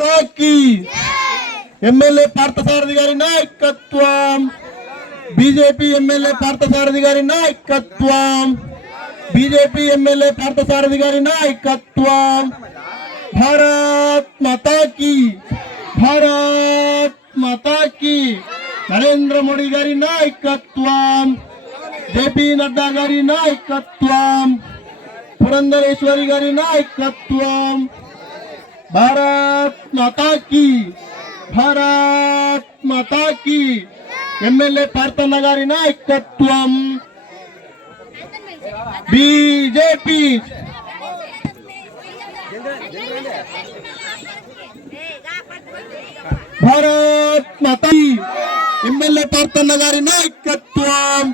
మాతాకి ఎమ్మెల్యే పార్థసారథి గారి నాయకత్వం. బీజేపీ ఎమ్మెల్యే పార్థసారథి గారి నాయకత్వం. బీజేపీ ఎమ్మెల్యే పార్థసారథి గారి నాయకత్వం. భారత్ మాతాకి. భారత్ మాతాకి. నరేంద్ర మోడీ గారి నాయకత్వం. జేపీ నడ్డా గారి నాయకత్వం. పురంధరేశ్వరి గారి నాయకత్వం. భారత్ మాతాకి భారత్ మాతాకి ఎమ్మెల్యే పార్థన్న గారి నాయకత్వం బీజేపీ భారత్ మాతాకి ఎమ్మెల్యే పార్థన్న గారి నాయకత్వం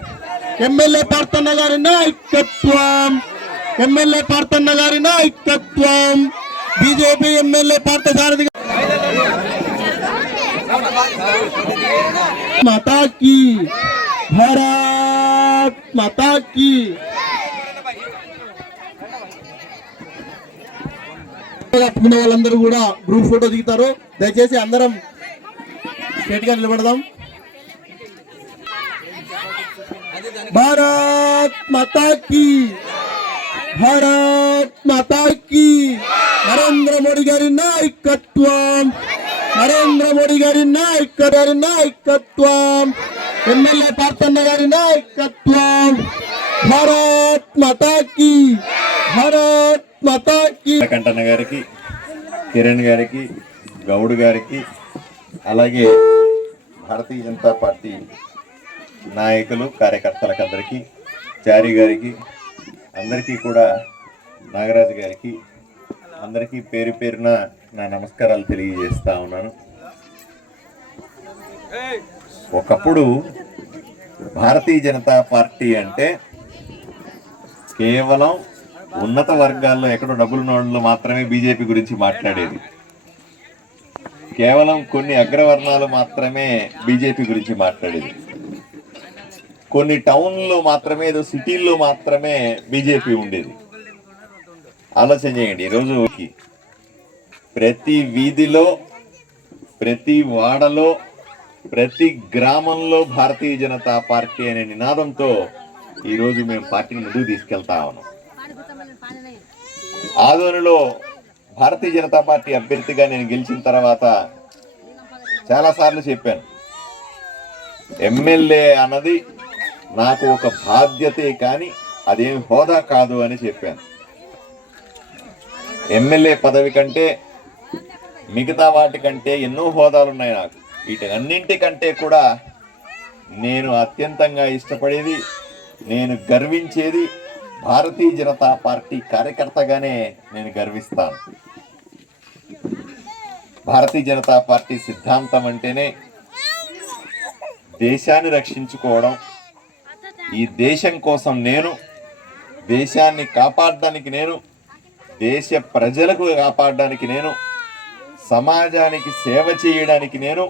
ఎమ్మెల్యే పార్థన్న గారి నాయకత్వం ఎమ్మెల్యే పార్థన్న గారి నాయకత్వం బీజేపీ ఎమ్మెల్యే పార్థసారథి మాతాకి భారత్ మాతాకి కట్టుకునే వాళ్ళందరూ కూడా గ్రూప్ ఫోటో దిగుతారు. దయచేసి అందరం స్ట్రేట్గా నిలబడదాం. భారత్ మాతాకి భారత్ మాతాకి నరేంద్ర మోడీ గారి నాయకత్వం. నరేంద్ర మోడీ గారి నాయక గారి నాయకత్వం. ఎమ్మెల్యే పార్థన్న గారి నాయకత్వం. భారత్ మాతాకి భారత్ మాతాకి కంటన్న గారికి కిరణ్ గారికి గౌడ్ గారికి అలాగే భారతీయ జనతా పార్టీ నాయకులు కార్యకర్తలకు అందరికీ చారి గారికి అందరికీ కూడా నాగరాజు గారికి అందరికీ పేరు పేరున నా నమస్కారాలు తెలియజేస్తా ఉన్నాను. ఒకప్పుడు భారతీయ జనతా పార్టీ అంటే కేవలం ఉన్నత వర్గాల్లో ఎక్కడో డబ్బులు నోళ్ళు మాత్రమే బీజేపీ గురించి మాట్లాడేది. కేవలం కొన్ని అగ్రవర్ణాలు మాత్రమే బీజేపీ గురించి మాట్లాడేది. కొన్ని టౌన్లో మాత్రమే ఏదో సిటీల్లో మాత్రమే బీజేపీ ఉండేది. ఆలోచన చేయండి. ఈరోజు ప్రతి వీధిలో ప్రతి వాడలో ప్రతి గ్రామంలో భారతీయ జనతా పార్టీ అనే నినాదంతో ఈరోజు మేము పార్టీని ముందుకు తీసుకెళ్తా ఉన్నాం. ఆదోనిలో భారతీయ జనతా పార్టీ అభ్యర్థిగా నేను గెలిచిన తర్వాత చాలాసార్లు చెప్పాను. ఎమ్మెల్యే అన్నది నాకు ఒక బాధ్యతే కానీ అదేమి హోదా కాదు అని చెప్పాను. ఎమ్మెల్యే పదవి కంటే మిగతా వాటికంటే ఎన్నో హోదాలు ఉన్నాయి నాకు. వీటన్నింటికంటే కూడా నేను అత్యంతంగా ఇష్టపడేది నేను గర్వించేది భారతీయ జనతా పార్టీ కార్యకర్తగానే నేను గర్విస్తాను. భారతీయ జనతా పార్టీ సిద్ధాంతం అంటేనే దేశాన్ని రక్షించుకోవడం. ఈ దేశం కోసం నేను దేశాన్ని కాపాడడానికి నేను దేశ ప్రజలకు కాపాడడానికి నేను సమాజానికి సేవ చేయడానికి నేను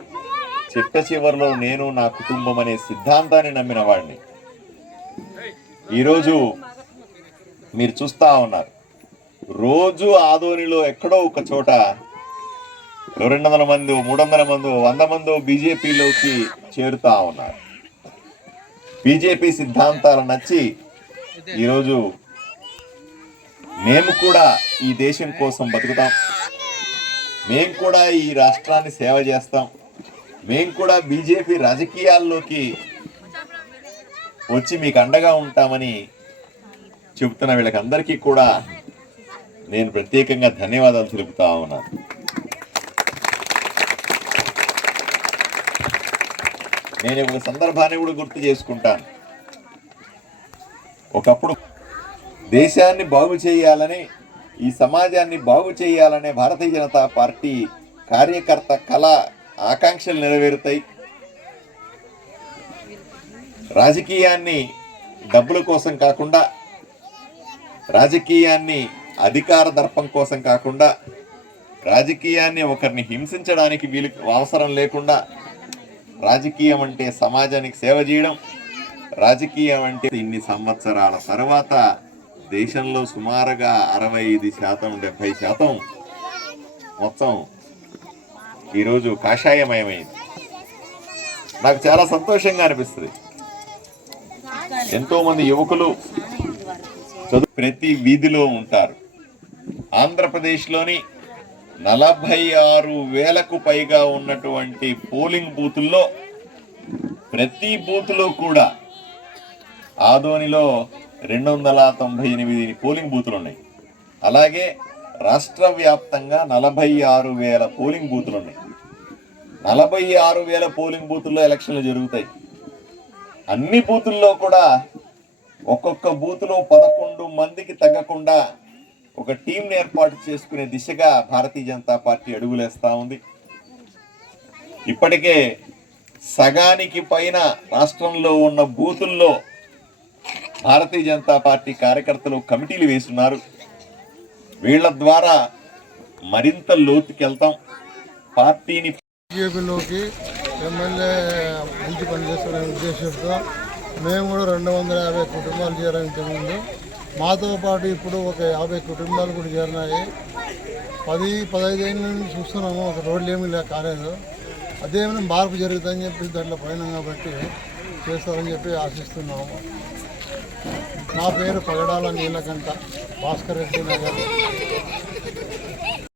చిట్ట చివరిలో నేను నా కుటుంబం అనే సిద్ధాంతాన్ని నమ్మిన వాడిని. ఈరోజు మీరు చూస్తా ఉన్నారు. రోజు ఆదోనిలో ఎక్కడో ఒక చోట రెండు వందల మంది మూడు వందల మంది వంద మంది బీజేపీలోకి చేరుతా ఉన్నారు. బీజేపీ సిద్ధాంతాలు నచ్చి ఈరోజు మేము కూడా ఈ దేశం కోసం బతుకుతాం. మేము కూడా ఈ రాష్ట్రాన్ని సేవ చేస్తాం. మేము కూడా బీజేపీ రాజకీయాల్లోకి వచ్చి మీకు అండగా ఉంటామని చెబుతున్న వీళ్ళకందరికీ కూడా నేను ప్రత్యేకంగా ధన్యవాదాలు తెలుపుతా ఉన్నాను. నేను ఒక సందర్భాన్ని కూడా గుర్తు చేసుకుంటాను. ఒకప్పుడు దేశాన్ని బాగు చేయాలని ఈ సమాజాన్ని బాగు చేయాలనే భారతీయ జనతా పార్టీ కార్యకర్త కళ ఆకాంక్షలు నెరవేరుతాయి. రాజకీయాన్ని డబ్బుల కోసం కాకుండా రాజకీయాన్ని అధికార దర్పం కోసం కాకుండా రాజకీయాన్ని ఒకరిని హింసించడానికి వీలు అవసరం లేకుండా రాజకీయం అంటే సమాజానికి సేవ చేయడం రాజకీయం అంటే ఇన్ని సంవత్సరాల తర్వాత దేశంలో సుమారుగా అరవై ఐదు శాతం డెబ్బై శాతం మొత్తం ఈరోజు కాషాయమయమైంది. నాకు చాలా సంతోషంగా అనిపిస్తుంది. ఎంతోమంది యువకులు చదువు ప్రతి వీధిలో ఉంటారు. ఆంధ్రప్రదేశ్లోని నలభై ఆరు వేలకు పైగా ఉన్నటువంటి పోలింగ్ బూతుల్లో ప్రతి బూత్లో కూడా ఆదోనిలో రెండు వందల తొంభై ఎనిమిది పోలింగ్ బూతులు ఉన్నాయి అలాగే రాష్ట్ర వ్యాప్తంగా నలభై ఆరు వేల పోలింగ్ బూతులు ఉన్నాయి నలభై ఆరు వేల పోలింగ్ బూతుల్లో ఎలక్షన్లు జరుగుతాయి. అన్ని బూతుల్లో కూడా ఒక్కొక్క బూతులో పదకొండు మందికి తగ్గకుండా ఒక టీంని ఏర్పాటు చేసుకునే దిశగా భారతీయ జనతా పార్టీ అడుగులేస్తూ ఉంది. ఇప్పటికే సగానికి పైన రాష్ట్రంలో ఉన్న బూతుల్లో భారతీయ జనతా పార్టీ కార్యకర్తలు కమిటీలు వేస్తున్నారు. వీళ్ళ ద్వారా మరింత లోతుకెళ్తాం. పార్టీని బీజేపీలోకి ఎమ్మెల్యే మంచి పనిచేస్తారనే ఉద్దేశంతో మేము కూడా రెండు వందల యాభై కుటుంబాలు చేరాము ముందు మాతో పాటు ఇప్పుడు ఒక యాభై కుటుంబాలు కూడా చేరినాయి. పది పదహైదు ఏళ్ళ నుంచి చూస్తున్నాము ఒక రోడ్లు ఏమీ లే కాలేదు. అదేమైనా మార్పు జరుగుతుందని చెప్పి దాంట్లో పైన కాబట్టి చేస్తారని చెప్పి ఆశిస్తున్నాము. నా పేరు పగడాల నీలకంఠ భాస్కర్ రెడ్డి నగర్.